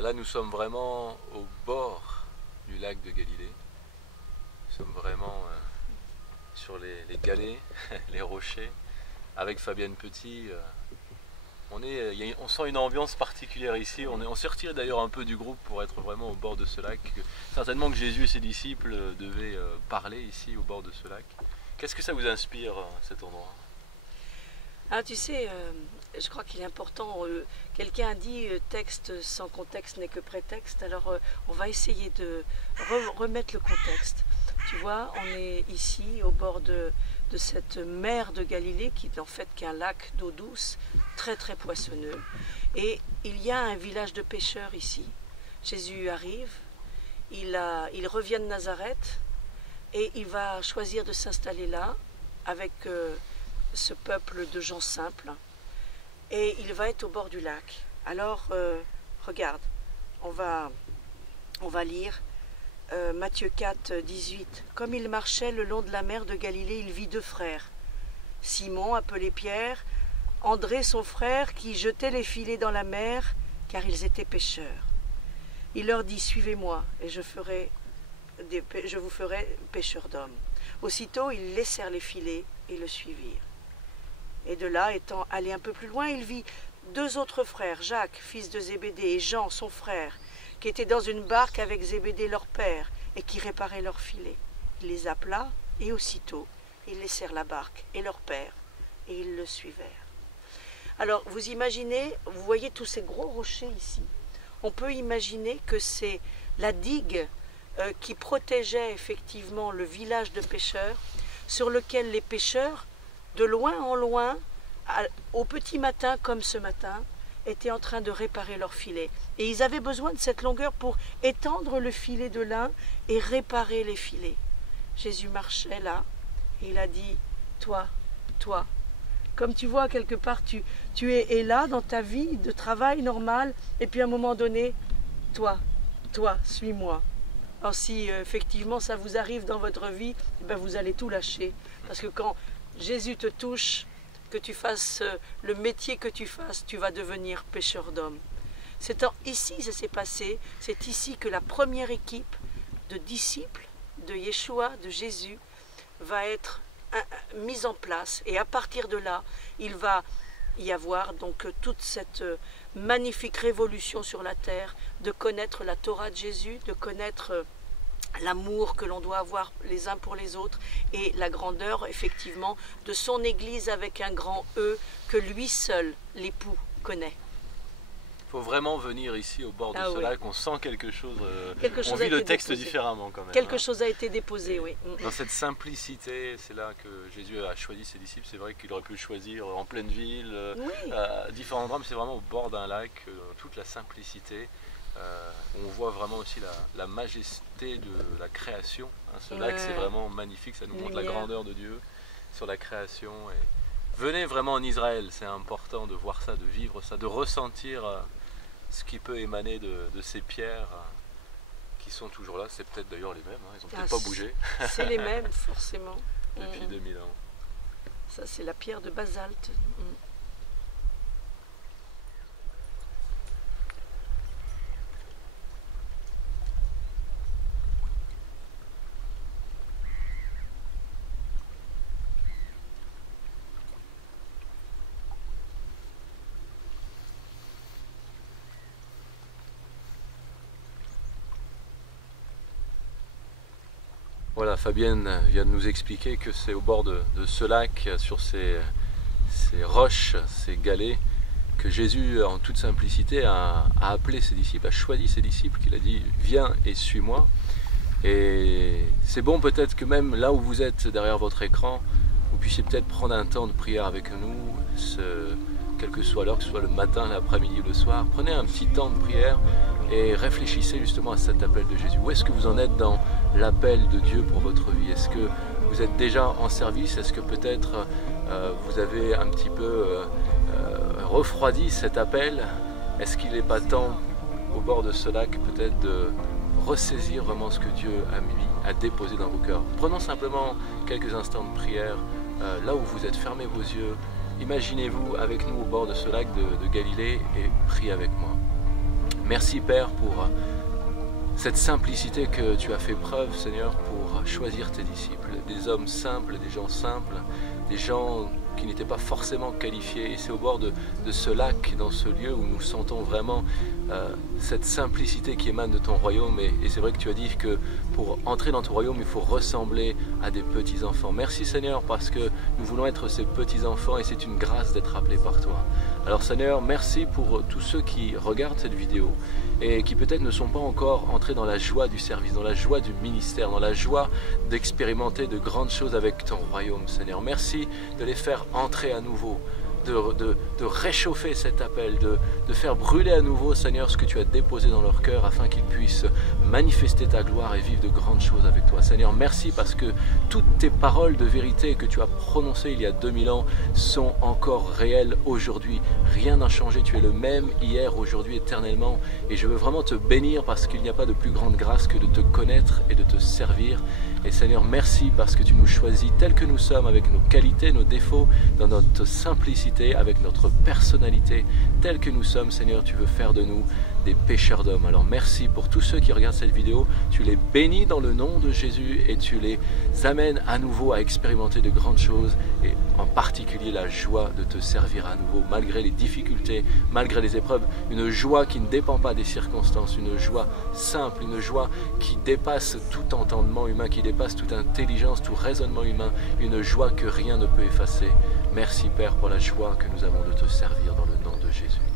Là, nous sommes vraiment au bord du lac de Galilée. Nous sommes vraiment sur les galets, les rochers. Avec Fabienne Petit, on sent une ambiance particulière ici. On s'est retiré d'ailleurs un peu du groupe pour être vraiment au bord de ce lac. Certainement que Jésus et ses disciples devaient parler ici au bord de ce lac. Qu'est-ce que ça vous inspire, cet endroit ? Ah, tu sais, je crois qu'il est important. Quelqu'un a dit texte sans contexte n'est que prétexte. Alors, on va essayer de remettre le contexte. Tu vois, on est ici au bord de cette mer de Galilée qui est en fait qu'un lac d'eau douce, très très poissonneux. Et il y a un village de pêcheurs ici. Jésus arrive, il revient de Nazareth et il va choisir de s'installer là avec ce peuple de gens simples, et il va être au bord du lac. Alors, regarde, on va lire Matthieu 4, 18. Comme il marchait le long de la mer de Galilée, il vit deux frères, Simon, appelé Pierre, André son frère, qui jetaient les filets dans la mer, car ils étaient pêcheurs. Il leur dit, suivez-moi, et je vous ferai pêcheurs d'hommes. Aussitôt, ils laissèrent les filets et le suivirent. Et de là, étant allé un peu plus loin, il vit deux autres frères, Jacques, fils de Zébédée, et Jean, son frère, qui étaient dans une barque avec Zébédée, leur père, et qui réparaient leurs filets. Il les appela, et aussitôt, ils laissèrent la barque et leur père, et ils le suivèrent. Alors, vous imaginez, vous voyez tous ces gros rochers ici. On peut imaginer que c'est la digue qui protégeait effectivement le village de pêcheurs, sur lequel les pêcheurs, de loin en loin, au petit matin comme ce matin, étaient en train de réparer leur filet. Et ils avaient besoin de cette longueur pour étendre le filet de lin et réparer les filets. Jésus marchait là et il a dit, toi, comme tu vois quelque part, tu es là dans ta vie de travail normal, et puis à un moment donné, toi, suis-moi. Alors si effectivement ça vous arrive dans votre vie, ben vous allez tout lâcher. Parce que quand Jésus te touche, que tu fasses le métier que tu fasses, tu vas devenir pêcheur d'hommes. C'est ici ça s'est passé, c'est ici que la première équipe de disciples de Yeshua, de Jésus, va être mise en place. Et à partir de là, il va y avoir donc toute cette magnifique révolution sur la terre, de connaître la Torah de Jésus, de connaître l'amour que l'on doit avoir les uns pour les autres, et la grandeur effectivement de son Église avec un grand E que lui seul, l'époux, connaît. Il faut vraiment venir ici au bord de ce lac, on sent quelque chose, on vit le texte différemment quand même. Quelque chose a été déposé, oui. Dans cette simplicité, c'est là que Jésus a choisi ses disciples. C'est vrai qu'il aurait pu le choisir en pleine ville, à différents endroits, mais c'est vraiment au bord d'un lac, toute la simplicité. On voit vraiment aussi la majesté de la création. Ce lac, c'est vraiment magnifique, ça nous montre la grandeur de Dieu sur la création. Et venez vraiment en Israël, c'est important de voir ça, de vivre ça, de ressentir ce qui peut émaner de ces pierres qui sont toujours là. C'est peut-être d'ailleurs les mêmes, ils n'ont peut-être pas bougé. C'est les mêmes, forcément. Depuis 2000 ans. Ça, c'est la pierre de basalte. Voilà, Fabienne vient de nous expliquer que c'est au bord de ce lac, sur ces roches, ces galets, que Jésus, en toute simplicité, a appelé ses disciples, a choisi ses disciples, qu'il a dit « Viens et suis-moi ». Et c'est bon peut-être que même là où vous êtes derrière votre écran, vous puissiez peut-être prendre un temps de prière avec nous, quelle que soit l'heure, que ce soit le matin, l'après-midi ou le soir. Prenez un petit temps de prière et réfléchissez justement à cet appel de Jésus. Où est-ce que vous en êtes dans l'appel de Dieu pour votre vie? Est-ce que vous êtes déjà en service? Est-ce que peut-être vous avez un petit peu refroidi cet appel? Est-ce qu'il n'est pas temps, au bord de ce lac, peut-être de ressaisir vraiment ce que Dieu a déposé dans vos cœurs? Prenons simplement quelques instants de prière, là où vous êtes, fermez vos yeux, imaginez-vous avec nous au bord de ce lac de Galilée et priez avec moi. Merci Père pour cette simplicité que tu as fait preuve, Seigneur, pour choisir tes disciples, des hommes simples, des gens qui n'étaient pas forcément qualifiés. Et c'est au bord de ce lac, dans ce lieu, où nous sentons vraiment cette simplicité qui émane de ton royaume. Et c'est vrai que tu as dit que pour entrer dans ton royaume, il faut ressembler à des petits-enfants. Merci Seigneur, parce que nous voulons être ces petits-enfants et c'est une grâce d'être appelés par toi. Alors Seigneur, merci pour tous ceux qui regardent cette vidéo et qui peut-être ne sont pas encore entrés dans la joie du service, dans la joie du ministère, dans la joie d'expérimenter de grandes choses avec ton royaume, Seigneur. Merci de les faire entrer à nouveau, de réchauffer cet appel, de faire brûler à nouveau, Seigneur, ce que tu as déposé dans leur cœur afin qu'ils puissent manifester ta gloire et vivre de grandes choses avec toi. Seigneur, merci parce que toutes tes paroles de vérité que tu as prononcées il y a 2000 ans sont encore réelles aujourd'hui. Rien n'a changé, tu es le même hier, aujourd'hui, éternellement. Et je veux vraiment te bénir parce qu'il n'y a pas de plus grande grâce que de te connaître et de te servir. Et Seigneur, merci parce que tu nous choisis tels que nous sommes, avec nos qualités, nos défauts, dans notre simplicité, avec notre personnalité, tels que nous sommes, Seigneur, tu veux faire de nous des pécheurs d'hommes. Alors merci pour tous ceux qui regardent cette vidéo, tu les bénis dans le nom de Jésus et tu les amènes à nouveau à expérimenter de grandes choses et en particulier la joie de te servir à nouveau malgré les difficultés, malgré les épreuves, une joie qui ne dépend pas des circonstances, une joie simple, une joie qui dépasse tout entendement humain, qui dépasse toute intelligence, tout raisonnement humain, une joie que rien ne peut effacer. Merci Père pour la joie que nous avons de te servir dans le nom de Jésus.